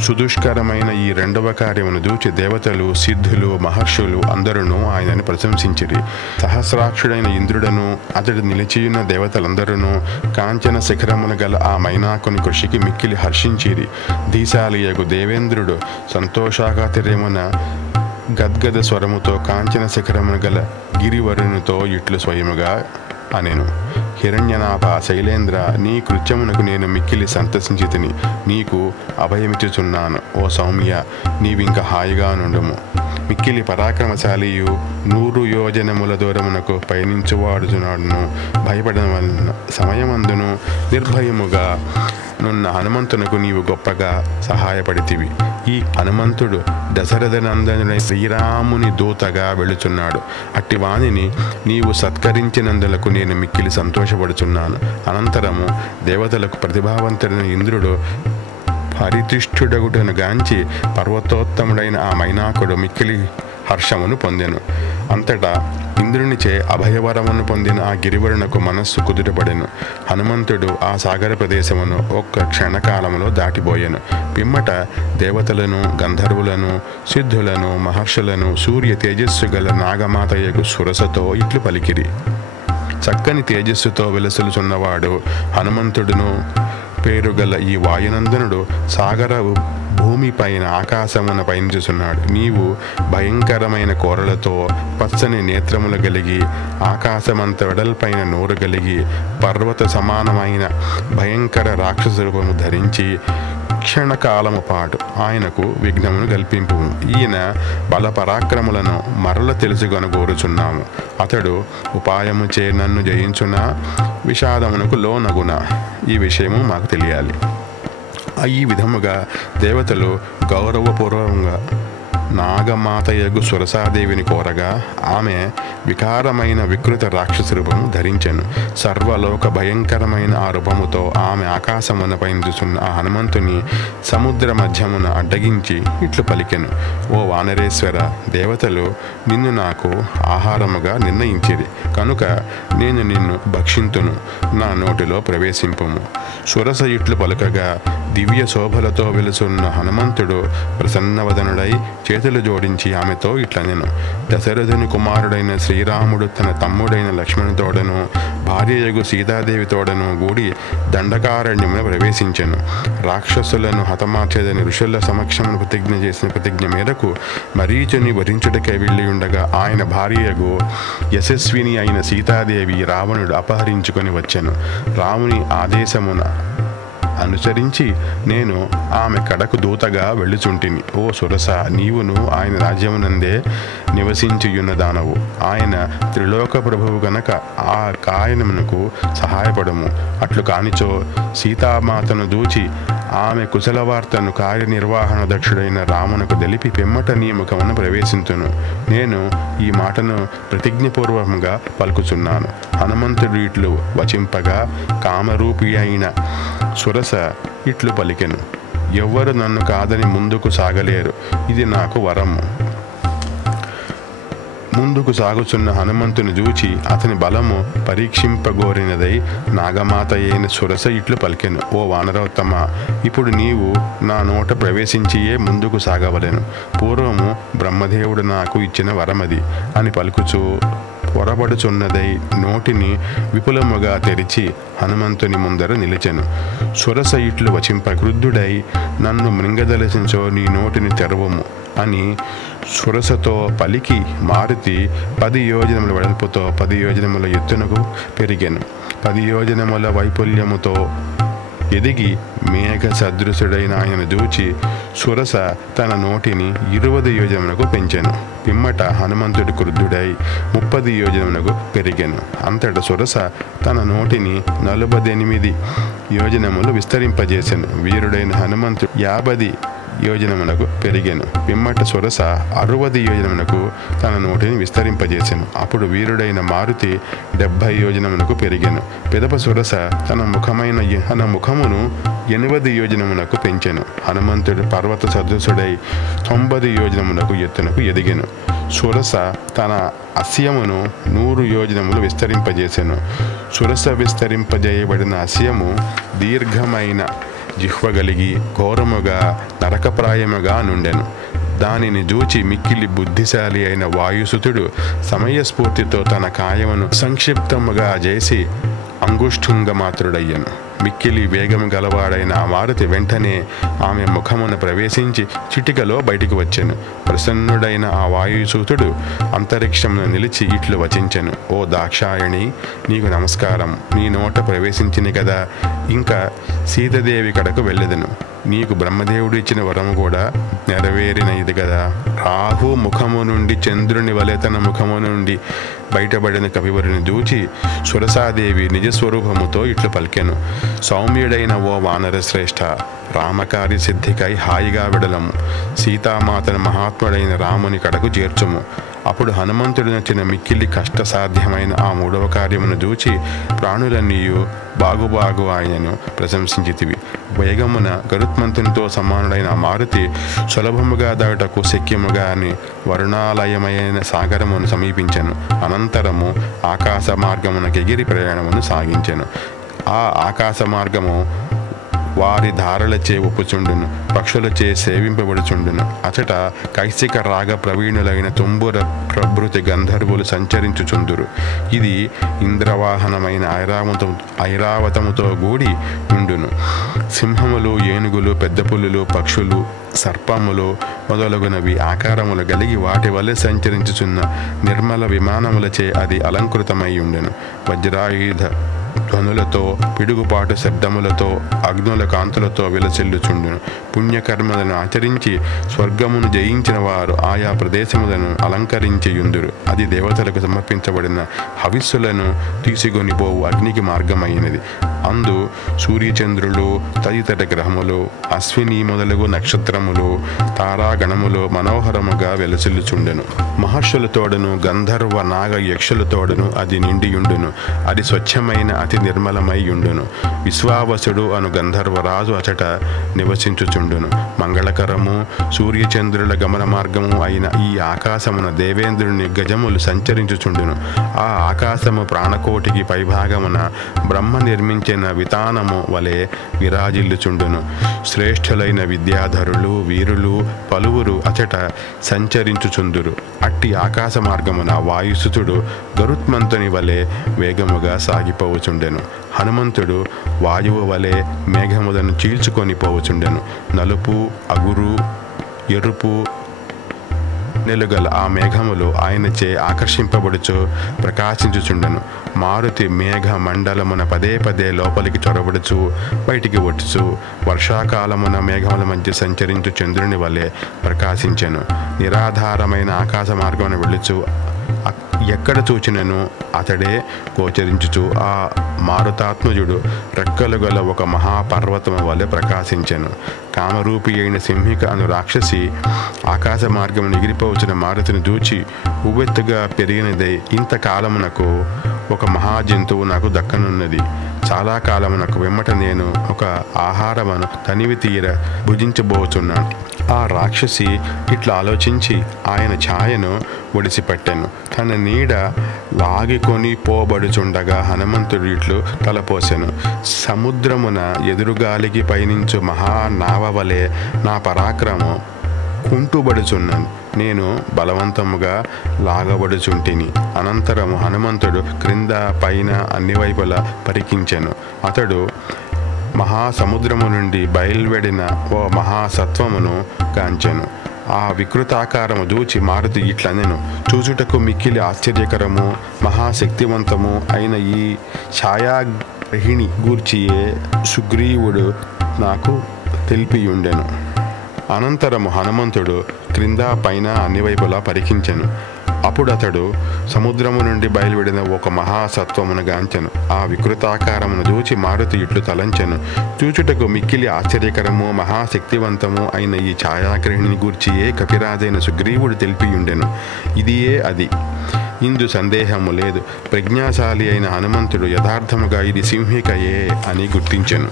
సుదుష్కరమైన ఈ రెండవ కార్యమును దూచి దేవతలు, సిద్ధులు, మహర్షులు అందరూ ఆయనను ప్రశంసించిరి. సహస్రాక్షుడైన ఇంద్రుడను అతడు నిలిచియున్న దేవతలందరూ కాంచన శిఖరమున గల ఆ మైనాకుని కృషికి మిక్కిలి హర్షించిరి. ధీశాలియగు దేవేంద్రుడు సంతోషాకాతిరేమున గద్గద స్వరముతో కాంచన శిఖరమున గల గిరివరునితో ఇట్లు స్వయముగా అనెను. హిరణ్యనాభ శైలేంద్ర, నీ కృత్యమునకు నేను మిక్కిలి సంతసించితిని. నీకు అభయమిచ్చుచున్నాను. ఓ సౌమ్య, నీవింక హాయిగా నుండుము. మిక్కిలి పరాక్రమశాలియు 100 యోజనముల దూరమునకు పయనించువాడుచున్నాడును. భయపడిన సమయమందును నిర్భయముగా నున్న హనుమంతునకు నీవు గొప్పగా సహాయపడితివి. ఈ హనుమంతుడు దశరథనందనుడైన శ్రీరాముని దూతగా వెళుచున్నాడు. అట్టి వాణిని నీవు సత్కరించినందులకు నేను మిక్కిలి సంతోషపడుచున్నాను. అనంతరము దేవతలకు ప్రతిభావంతుడైన ఇంద్రుడు పరితిష్ఠుడగుటను గాంచి పర్వతోత్తముడైన ఆ మైనాకుడు మిక్కిలి హర్షమును పొందెను. అంతటా ఇంద్రునిచే అభయవరమును పొందిన ఆ గిరివరునకు మనస్సు కుదుటపడెను. హనుమంతుడు ఆ సాగర ప్రదేశమును ఒక్క క్షణకాలములో దాటిపోయెను. పిమ్మట దేవతలను, గంధర్వులను, సిద్ధులను, మహర్షులను, సూర్య తేజస్సు గల నాగమాతయ్యకు సురసతో ఇట్లు పలికిరి. చక్కని తేజస్సుతో వెలసలుచున్నవాడు హనుమంతుడును పేరుగల ఈ వాయునందనుడు సాగర భూమిపైన ఆకాశమున పయనించుచున్నాడు. నీవు భయంకరమైన కోరలతో పచ్చని నేత్రములు కలిగి ఆకాశమంత వెడల్పైన నోరు కలిగి పర్వత సమానమైన భయంకర రాక్షస రూపము ధరించి క్షణకాలము పాటు ఆయనకు విఘ్నమును కల్పింపు. ఈయన బలపరాక్రములను మరల తెలుసుకొనగోరుచున్నాము. అతడు ఉపాయముచే నన్ను జయించునా, విషాదమునకు లోనగునా, ఈ విషయము మాకు తెలియాలి. ఈ విధముగా దేవతలు గౌరవపూర్వకంగా నాగమాతయగు సురసాదేవిని కోరగా ఆమె వికారమైన వికృత రాక్షస రూపము ధరించెను. సర్వలోక భయంకరమైన ఆ రూపముతో ఆమె ఆకాశమున పయనించుచున్న ఆ హనుమంతుని సముద్ర మధ్యమున అడ్డగించి ఇట్లు పలికెను. ఓ వానరేశ్వర, దేవతలు నిన్ను నాకు ఆహారముగా నిర్ణయించిరి కనుక నేను నిన్ను భక్షింతును, నా నోటిలో ప్రవేశింపుము. సురస ఇట్లు పలుకగా దివ్య శోభలతో వెలుసున్న హనుమంతుడు ప్రసన్నవదనుడై చేతులు జోడించి ఆమెతో ఇట్లనెను. దశరథుని కుమారుడైన శ్రీరాముడు తన తమ్ముడైన లక్ష్మణుతోడను భార్యయగు సీతాదేవితోడను కూడి దండకారణ్యమున ప్రవేశించెను. రాక్షసులను హతమార్చేదని ఋషుల సమక్షమును ప్రతిజ్ఞ చేసిన ప్రతిజ్ఞ మేరకు మరీచుని వరించుటకై వెళ్ళి ఉండగా ఆయన భార్యయగు యశస్విని అయిన సీతాదేవి రావణుడు అపహరించుకొని వచ్చెను. రాముని ఆదేశమున అనుసరించి నేను ఆమె కడకు దూతగా వెళ్ళుచుంటిని. ఓ సురస, నీవును ఆయన రాజ్యమునందే నివసించియున్న దానవు. ఆయన త్రిలోక ప్రభువు గనక ఆ కాయనమునకు సహాయపడము. అట్లు కానిచో సీతామాతను దూచి ఆమె కుశలవార్తను కార్యనిర్వహణ దక్షుడైన రామునకు తెలిపి పిమ్మట నీ ముఖమున ప్రవేశించును. నేను ఈ మాటను ప్రతిజ్ఞపూర్వకంగా పలుకుచున్నాను. హనుమంతుడు ఇట్లు వచింపగా కామరూపి అయిన సురస ఇట్లు పలికెను. ఎవ్వరు నన్ను కాదని ముందుకు సాగలేరు, ఇది నాకు వరము. ముందుకు సాగుచున్న హనుమంతుని చూచి అతని బలము పరీక్షింపగోరినదై నాగమాత అయిన సురస ఇట్లు పలికెను. ఓ వానరోత్తమ, ఇప్పుడు నీవు నా నోట ప్రవేశించియే ముందుకు సాగవలెను. పూర్వము బ్రహ్మదేవుడు నాకు ఇచ్చిన వరమది అని పలుకుచూ పొరబడుచున్నదై నోటిని విపులముగా తెరిచి హనుమంతుని ముందర నిలిచెను. సురస ఇట్లు వచింప క్రుద్ధుడై, నన్ను మృంగదలసించో నీ నోటిని తెరవము అని సురసతో పలికి మారుతి 10 యోజనముల వెడల్పుతో 10 యోజనముల ఎత్తునకు పెరిగెను. 10 యోజనముల వైపుల్యముతో ఎదిగి మేఘ సదృశుడైన ఆయన చూచి సురస తన నోటిని 20 యోజనములకు పెంచెను. పిమ్మట హనుమంతుడి క్రుద్ధుడై 30 యోజనములకు పెరిగెను. అంతట సురస తన నోటిని 48 యోజనములు విస్తరింపజేసెను. వీరుడైన హనుమంతుడు 50 యోజనమునకు పెరిగెను. పిమ్మట సురస 60 యోజనమునకు తన నోటిని విస్తరింపజేసెను. అప్పుడు వీరుడైన మారుతి 70 యోజనమునకు పెరిగెను. పిదప సురస తన ముఖమును 80 యోజనమునకు పెంచెను. హనుమంతుడు పర్వత సదృశుడై 90 యోజనమునకు ఎత్తునకు ఎదిగెను. సురస తన అస్యమును 100 యోజనములు విస్తరింపజేసెను. సురస విస్తరింపజేయబడిన అస్యము దీర్ఘమైన జిహ్వగలిగి ఘోరముగా నరకప్రాయముగా నుండెను. దానిని చూచి మిక్కిలి బుద్ధిశాలి అయిన వాయుసుతుడు సమయస్ఫూర్తితో తన కాయమును సంక్షిప్తముగా చేసి అంగుష్ఠుంగ మాత్రుడయ్యను. మిక్కిలి వేగము గలవాడైన ఆ మారుతి వెంటనే ఆమె ముఖమును ప్రవేశించి చిటికలో బయటికి వచ్చెను. ప్రసన్నుడైన ఆ వాయుసూతుడు అంతరిక్షమును నిలిచి ఇట్లు వచించెను. ఓ దాక్షాయణి, నీకు నమస్కారం. నీ నోట ప్రవేశించింది కదా, ఇంకా సీతాదేవి కడకు వెళ్ళెదను. నీకు బ్రహ్మదేవుడు ఇచ్చిన వరము కూడా నెరవేరినది కదా. రాహు ముఖము నుండి చంద్రుని వలె తన ముఖము నుండి బయటపడిన కపివరుని దూచి సురసాదేవి నిజస్వరూపముతో ఇట్లు పలికెను. సౌమ్యుడైన ఓ వానర శ్రేష్ఠ, రామకార్య సిద్ధికై హాయిగా విడలము. సీతామాతను మహాత్ముడైన రాముని కడకు చేర్చుము. అప్పుడు హనుమంతుడు నచ్చిన మిక్కిలి కష్టసాధ్యమైన ఆ 3వ కార్యమును చూచి ప్రాణులన్నీయు బాగు ఆయనను ప్రశంసించితివి. వేగమున గరుత్మంతునితో సమానుడైన మారుతి సులభముగా దాటకు శక్యముగా అని వరుణాలయమైన సాగరమును సమీపించెను. అనంతరము ఆకాశ మార్గమునకెగిరి ప్రయాణమును సాగించెను. ఆ ఆకాశ మార్గము వారి ధారలచే ఒప్పుచుండును, పక్షులచే సేవింపబడుచుండును. అచట కైసిక రాగ ప్రవీణులైన తుంబుర ప్రభృతి గంధర్వులు సంచరించుచుందురు. ఇది ఇంద్రవాహనమైన ఐరావతముతో కూడి ఉండును. సింహములు, ఏనుగులు, పెద్ద పులులు, పక్షులు, సర్పములు మొదలగునవి ఆకారములు కలిగి వాటి వలె సంచరించుచున్న నిర్మల విమానములచే అది అలంకృతమై ఉండెను. వజ్రాయుధ ధ్వనులతో, పిడుగుపాటు శబ్దములతో, అగ్నుల కాంతులతో విలసిల్లుచుండును. పుణ్యకర్మలను ఆచరించి స్వర్గమును జయించిన వారు ఆయా ప్రదేశములను అలంకరించియుందురు. అది దేవతలకు సమర్పించబడిన హవిస్సులను తీసుకొనిపోవు అగ్నికి మార్గమైనది. అందు సూర్యచంద్రులు, తదితర గ్రహములు, అశ్విని మొదలగు నక్షత్రములు, తారాగణములు మనోహరముగా వెలసిల్లుచుండెను. మహర్షులతోడను గంధర్వ నాగ యక్షులతోడను అది నిండియుండును. అది స్వచ్ఛమైన అతి నిర్మలమై ఉండును. విశ్వావసుడు అను గంధర్వరాజు అచట నివసించుచుండును. మంగళకరము సూర్యచంద్రుల గమన మార్గము అయిన ఈ ఆకాశమున దేవేంద్రుని గజములు సంచరించుచుండును. ఆ ఆకాశము ప్రాణకోటికి పైభాగమున బ్రహ్మ నిర్మించిన వితానము వలె విరాజిల్లుచుండును. శ్రేష్ఠులైన విద్యాధరులు, వీరులు పలువురు అచట సంచరించుచుందురు. అట్టి ఆకాశ మార్గమున వాయుసుతుడు గరుత్మంతుని వలె వేగముగా సాగిపోవుచుండెను. హనుమంతుడు వాయువు వలె మేఘములను చీల్చుకొని పోవుచుండెను. నలుపు, అగురు, ఎరుపు నెలుగల ఆ మేఘములు ఆయనచే ఆకర్షింపబడుచు ప్రకాశించుచుండెను. మారుతి మేఘ మండలమున పదే లోపలికి చొరబడుచు బయటికి వచ్చుచు వర్షాకాలమున మేఘముల మధ్య సంచరించు చంద్రుని వలె ప్రకాశించెను. నిరాధారమైన ఆకాశ మార్గమున వెళ్ళుచు ఎక్కడ చూచినను అతడే గోచరించుచు ఆ మారుతాత్మజుడు రెక్కలు గల ఒక మహాపర్వతము వలె ప్రకాశించెను. కామరూపి అయిన సింహిక అను రాక్షసి ఆకాశ మార్గమును ఎగిరిపోవచ్చిన మారుతిని దూచి ఉవ్వెత్తుగా పెరిగినదై ఇంతకాలమునకు ఒక మహాజంతువు నాకు దక్కనున్నది. చాలా కాలమునకు వెమ్మట నేను ఒక ఆహారమును తనివి తీర భుజించబోచున్నాను. ఆ రాక్షసి ఇట్లా ఆలోచించి ఆయన ఛాయను ఒడిసిపట్టెను. తన నీడ లాగికొని పోబడుచుండగా హనుమంతుడు ఇట్లు తలపోసెను. సముద్రమున ఎదురుగాలికి పయనించు మహానావ వలె నా పరాక్రమం కుంటుబడుచున్నాను. నేను బలవంతముగా లాగబడుచుంటిని. అనంతరము హనుమంతుడు క్రింద పైన అన్ని వైపులా పరికించెను. అతడు మహాసముద్రము నుండి బయలువెడిన ఓ మహాసత్వమును గాంచెను. ఆ వికృతాకారము చూచి మారుతి ఇట్లనెను, చూచుటకు మిక్కిలి ఆశ్చర్యకరము మహాశక్తివంతము అయిన ఈ ఛాయాగ్రహిణి గూర్చియే సుగ్రీవుడు నాకు తెలిపియుండెను. అనంతరము హనుమంతుడు క్రింద పైన అన్ని వైపులా పరికించెను. అప్పుడు అతడు సముద్రము నుండి బయలువెడిన ఒక మహాసత్వమును గాంచెను. ఆ వికృతాకారమును చూచి మారుతి ఇట్లు తలంచెను, చూచుటకు మిక్కిలి ఆశ్చర్యకరము మహాశక్తివంతము అయిన ఈ ఛాయాగ్రహిణిని గూర్చియే కపిరాజైన సుగ్రీవుడు తెలిపియుండెను. ఇదియే అది, ఇందు సందేహము లేదు. ప్రజ్ఞాశాలి అయిన హనుమంతుడు యథార్థముగా ఇది సింహికయే అని గుర్తించెను.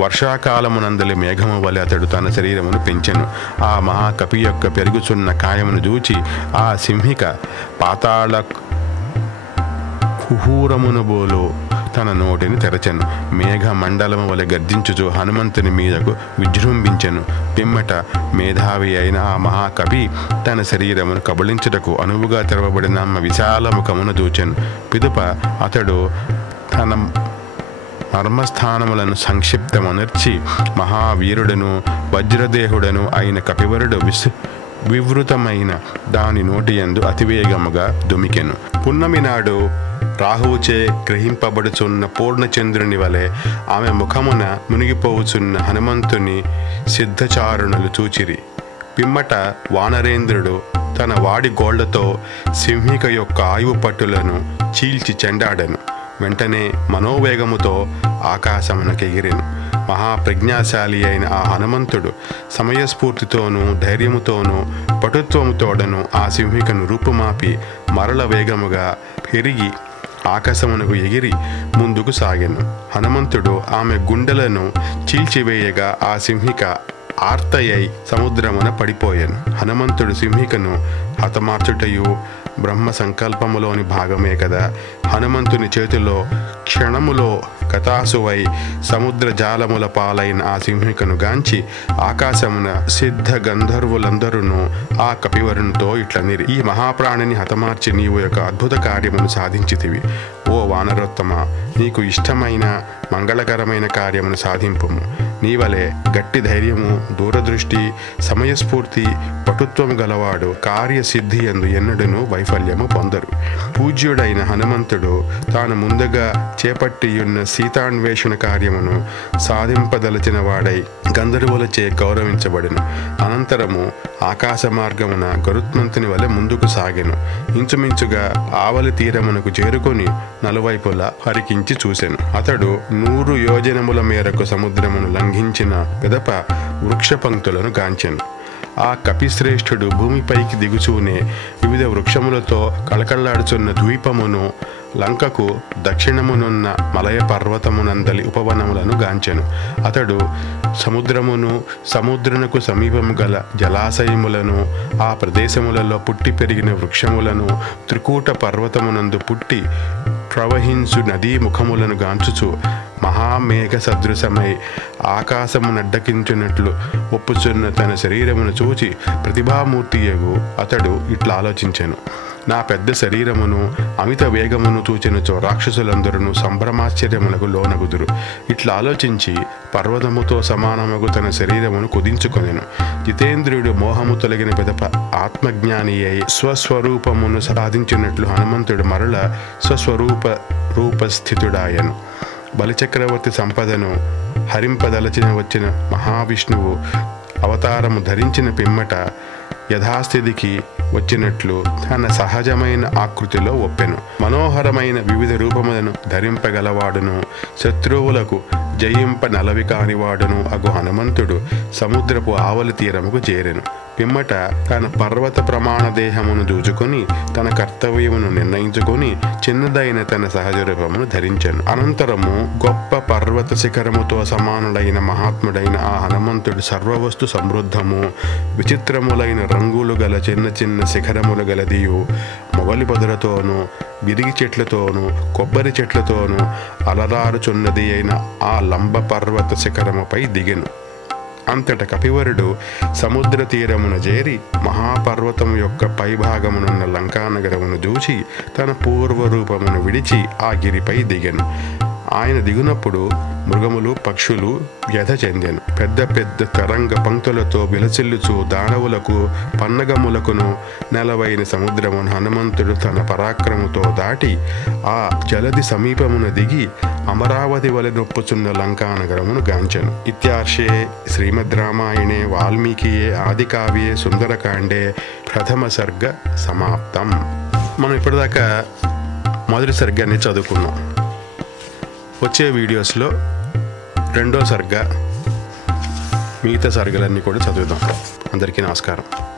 వర్షాకాలమునందలి మేఘము వలె అతడు తన శరీరమును పెంచెను. ఆ మహాకపి యొక్క పెరుగుచున్న కాయమును చూచి ఆ సింహిక పాతాళ కుహూరమును బోలు తన నోటిని తెరచెను. మేఘ మండలము వలె గర్జించుచు హనుమంతుని మీదకు విజృంభించెను. పిమ్మట మేధావి అయిన ఆ మహాకవి తన శరీరమును కబళించుటకు అనువుగా తెరవబడిన విశాల ముఖమును చూచెను. పిదుప అతడు తన మర్మస్థానములను సంక్షిప్తమనర్చి మహావీరుడను వజ్రదేహుడను అయిన కపివరుడు వివృతమైన దాని నోటియందు అతివేగముగా దుమికెను. పున్నమి నాడు రాహువుచే గ్రహింపబడుచున్న పూర్ణచంద్రుని వలె ఆమె ముఖమున మునిగిపోవుచున్న హనుమంతుని సిద్ధచారుణులు చూచిరి. పిమ్మట వానరేంద్రుడు తన వాడి గోళ్లతో సింహిక యొక్క ఆయువు పట్టులను చీల్చి చెండాడెను. వెంటనే మనోవేగముతో ఆకాశమునకు ఎగిరెను. మహాప్రజ్ఞాశాలి అయిన ఆ హనుమంతుడు సమయస్ఫూర్తితోనూ ధైర్యముతోనూ పటుత్వముతోడను ఆ సింహికను రూపుమాపి మరల వేగముగా పెరిగి ఆకాశమునకు ఎగిరి ముందుకు సాగెను. హనుమంతుడు ఆమె గుండెలను చీల్చివేయగా ఆ సింహిక ఆర్తయై సముద్రమున పడిపోయాను. హనుమంతుడు సింహికను హతమార్చుటయు బ్రహ్మ సంకల్పములోని భాగమే కదా. హనుమంతుని చేతిలో క్షణములో కథాసువై సముద్ర జాలముల పాలైన ఆ సింహికను గాంచి ఆకాశమున సిద్ధ గంధర్వులందరూ ఆ కపివరునితో ఇట్లనిరి, ఈ మహాప్రాణిని హతమార్చి నీవు యొక్క అద్భుత కార్యమును సాధించితివి. ఓ వానరోత్తమ, నీకు ఇష్టమైన మంగళకరమైన కార్యమును సాధింపుము. నీవలే గట్టి ధైర్యము, దూరదృష్టి, సమయస్ఫూర్తి, పటుత్వము గలవాడు కార్యసిద్ధి యందు ఎన్నడూను వైఫల్యము పొందరు. పూజ్యుడైన హనుమంతుడు తాను ముందుగా చేపట్టియున్న సీతాన్వేషణ కార్యమును సాధింపదలచిన వాడై గంధర్వులచే గౌరవించబడెను. అనంతరము ఆకాశ మార్గమున గరుత్మంతుని వలె ముందుకు సాగెను. ఇంచుమించుగా ఆవలి తీరమునకు చేరుకొని నలువైపులా పరికించి చూసెను. అతడు 100 యోజనముల మేరకు సముద్రమును లంఘించిన పిదప వృక్ష పంక్తులను గాంచెను. ఆ కపిశ్రేష్ఠుడు భూమిపైకి దిగుచూనే వివిధ వృక్షములతో కళకళలాడుచున్న ద్వీపమును, లంకకు దక్షిణమునున్న మలయ పర్వతమునందలి ఉపవనములను గాంచెను. అతడు సముద్రమును, సముద్రమునకు సమీపము గల జలాశయములను, ఆ ప్రదేశములలో పుట్టి పెరిగిన వృక్షములను, త్రికూట పర్వతమునందు పుట్టి ప్రవహించు నదీ ముఖములను గాంచుచు మహామేఘ సదృశమై ఆకాశమునడ్డకించినట్లు ఒప్పుచున్న తన శరీరమును చూచి ప్రతిభామూర్తియగు అతడు ఇట్లా ఆలోచించెను, నా పెద్ద శరీరమును అమిత వేగమును చూచినచో రాక్షసులందరూ సంభ్రమాశ్చర్యములకు లోనగుదురు. ఇట్లా ఆలోచించి పర్వతముతో సమానముగు తన శరీరమును కుదించుకొనెను. జితేంద్రుడు మోహము తొలగిన పిదప ఆత్మజ్ఞాని అయి స్వస్వరూపమును సాధించినట్లు హనుమంతుడు మరల రూపస్థితుడాయను. బలిచక్రవర్తి సంపదను హరింపదలచిన వచ్చిన మహావిష్ణువు అవతారము ధరించిన పిమ్మట యథాస్థితికి వచ్చినట్లు తన సహజమైన ఆకృతిలో ఒప్పెను. మనోహరమైన వివిధ రూపములను ధరింపగలవాడును, శత్రువులకు జయింప నలవి కానివాడును అగు హనుమంతుడు సముద్రపు ఆవలి తీరముకు చేరెను. పిమ్మట తన పర్వత ప్రమాణ దేహమును దూచుకొని తన కర్తవ్యమును నిర్ణయించుకొని చిన్నదైన తన సహజ రూపమును ధరించెను. అనంతరము గొప్ప పర్వత శిఖరముతో సమానుడైన మహాత్ముడైన ఆ హనుమంతుడు సర్వవస్తు సమృద్ధము, విచిత్రములైన రంగులు గల చిన్న చిన్న శిఖరములు గలదియు, మొగలి పొదలతోనూ విరిగి చెట్లతోనూ కొబ్బరి చెట్లతోనూ అలరారుచున్నది అయిన ఆ లంబ పర్వత శిఖరముపై దిగెను. అంతట కపివరుడు సముద్ర తీరమున చేరి మహాపర్వతము యొక్క పైభాగమునున్న లంకానగరమును చూచి తన పూర్వరూపమును విడిచి ఆ గిరిపై దిగెను. ఆయన దిగునప్పుడు మృగములు పక్షులు వ్యధ చెందెను. పెద్ద పెద్ద తరంగ పంక్తులతో విలసిల్లుచు దానవులకు పన్నగములకును నెలవైన సముద్రమును హనుమంతుడు తన పరాక్రముతో దాటి ఆ జలది సమీపమున దిగి అమరావతి వలె నొప్పుచున్న లంకానగరమును గాంచెను. ఇత్యార్షే శ్రీమద్ రామాయణే వాల్మీకియే ఆదికావ్యే సుందరకాండే ప్రథమ సర్గ సమాప్తం. మనం ఇప్పటిదాకా మొదటి సర్గాన్ని చదువుకున్నాం. వచ్చే వీడియోస్లో రెండో సర్గ, మిగతా సర్గలన్నీ కూడా చదువుదాం. అందరికీ నమస్కారం.